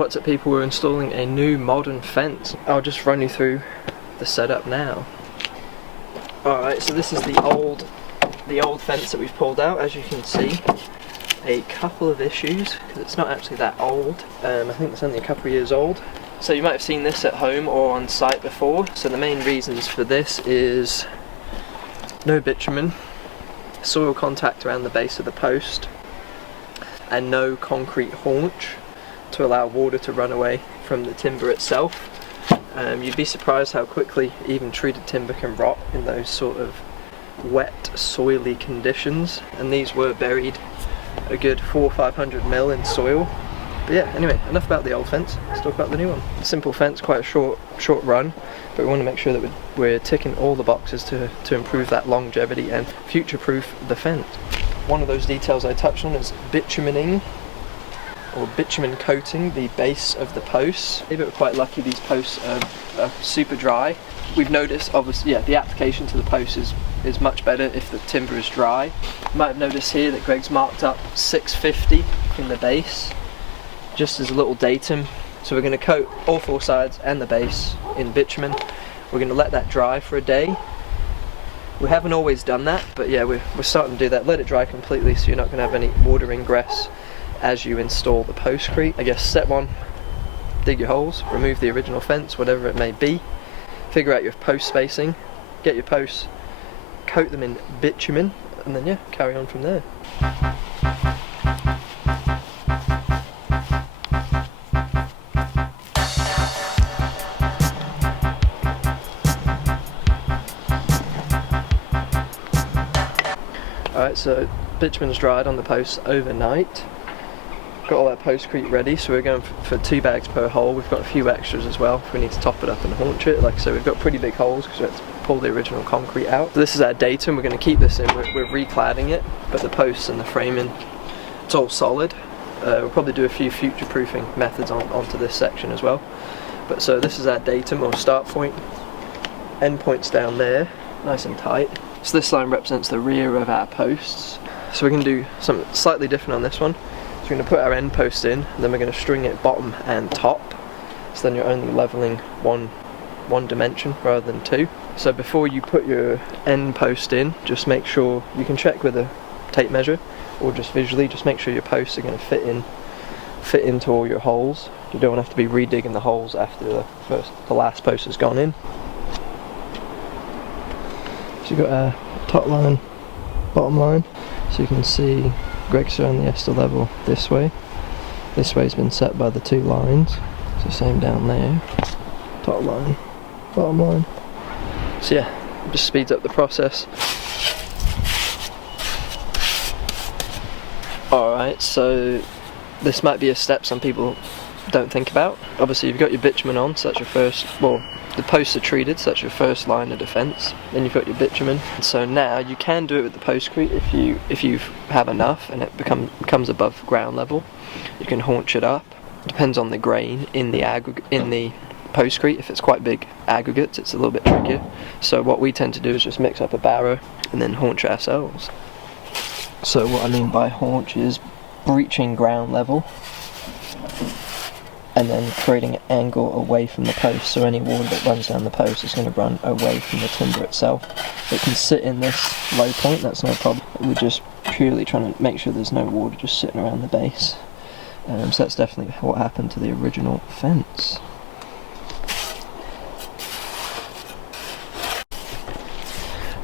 What's up people, we're installing a new modern fence. I'll just run you through the setup now. Alright, so this is the old fence that we've pulled out. As you can see, a couple of issues, because it's not actually that old. I think it's only a couple of years old. So you might have seen this at home or on site before. So the main reasons for this is no bitumen, soil contact around the base of the post, and no concrete haunch to allow water to run away from the timber itself. You'd be surprised how quickly even treated timber can rot in those sort of wet, soily conditions, and these were buried a good 400 or 500 mil in soil. But yeah, anyway, enough about the old fence, let's talk about the new one. Simple fence, quite a short run, but we want to make sure that we're ticking all the boxes to improve that longevity and future-proof the fence. One of those details I touched on is bitumening, or bitumen coating the base of the posts. But we're quite lucky, these posts are super dry. We've noticed, obviously, yeah, the application to the post is much better if the timber is dry. You might have noticed here that Greg's marked up 650 in the base, just as a little datum. So we're going to coat all four sides and the base in bitumen. We're going to let that dry for a day. We haven't always done that, but yeah, we're starting to do that. Let it dry completely so you're not going to have any water ingress as you install the postcrete. I guess step one, dig your holes, remove the original fence, whatever it may be, figure out your post spacing, get your posts, coat them in bitumen, and then yeah, carry on from there. Alright, so bitumen's dried on the posts overnight. Got all that postcrete ready, so we're going for 2 bags per hole. We've got a few extras as well if we need to top it up and haunch it. Like I said, we've got pretty big holes because we had to pull the original concrete out. So this is our datum, we're going to keep this in. We're recladding it, but the posts and the framing, it's all solid. We'll probably do a few future-proofing methods onto this section as well. But so this is our datum, or start point. End point's down there, nice and tight. So this line represents the rear of our posts. So we're going to do something slightly different on this one. So we're going to put our end post in, and then we're going to string it bottom and top. So then you're only leveling one dimension rather than 2. So before you put your end post in, just make sure, you can check with a tape measure or just visually, just make sure your posts are going to fit into all your holes. You don't have to be redigging the holes after the last post has gone in. So you've got our top line, bottom line, so you can see Greg's throwing the Ester level this way. This way's been set by the 2 lines, so same down there, top line, bottom line. So yeah, it just speeds up the process. Alright, so this might be a step some people don't think about. Obviously you've got your bitumen on, so that's your first, well, the posts are treated, so that's your first line of defence. Then you've got your bitumen. So now you can do it with the postcrete if you have enough and it becomes above ground level. You can haunch it up. Depends on the grain in the postcrete. If it's quite big aggregates, it's a little bit trickier. So what we tend to do is just mix up a barrow and then haunch ourselves. So what I mean by haunch is breaching ground level and then creating an angle away from the post, so any water that runs down the post is going to run away from the timber itself. It can sit in this low point, that's no problem. We're just purely trying to make sure there's no water just sitting around the base. So that's definitely what happened to the original fence.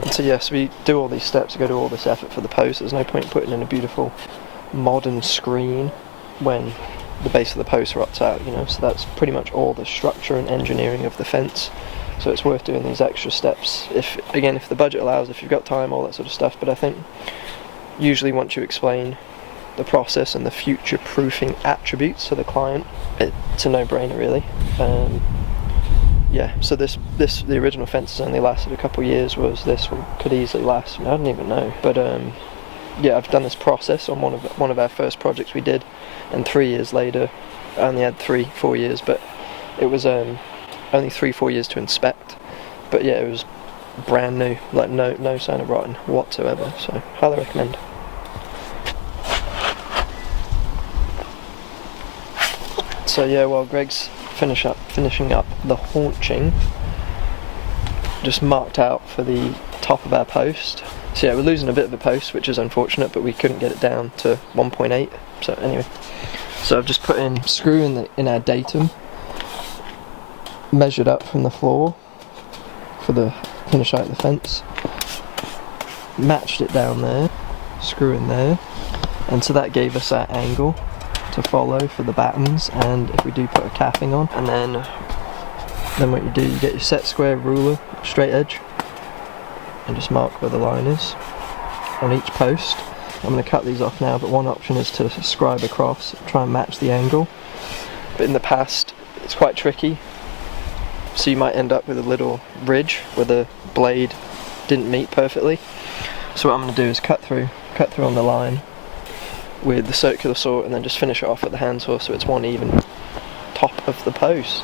And so yes, we do all these steps, go to all this effort for the post. There's no point putting in a beautiful modern screen when the base of the post rots out, you know, so that's pretty much all the structure and engineering of the fence. So it's worth doing these extra steps if the budget allows, if you've got time, all that sort of stuff. But I think usually once you explain the process and the future proofing attributes to the client, it's a no-brainer really. Yeah, so the original fence has only lasted a couple of years, whereas this one could easily last, I don't even know. But yeah, I've done this process on one of our first projects we did, and 3 years later, I only had 3-4 years, but it was only 3-4 years to inspect. But yeah, it was brand new, like no sign of rotting whatsoever. So highly recommend. So yeah, while Greg's finishing up the haunching, just marked out for the top of our post. So yeah, we're losing a bit of a post, which is unfortunate, but we couldn't get it down to 1.8. So anyway, so I've just put in screw in our datum, measured up from the floor for the finish out of the fence, matched it down there, screw in there, and so that gave us our angle to follow for the battens, and if we do put a capping on, and then what you do, you get your set square ruler, straight edge, and just mark where the line is on each post. I'm going to cut these off now, but one option is to scribe across, try and match the angle, but in the past it's quite tricky, so you might end up with a little ridge where the blade didn't meet perfectly. So what I'm going to do is cut through on the line with the circular saw, and then just finish it off with the hand saw so it's one even top of the post.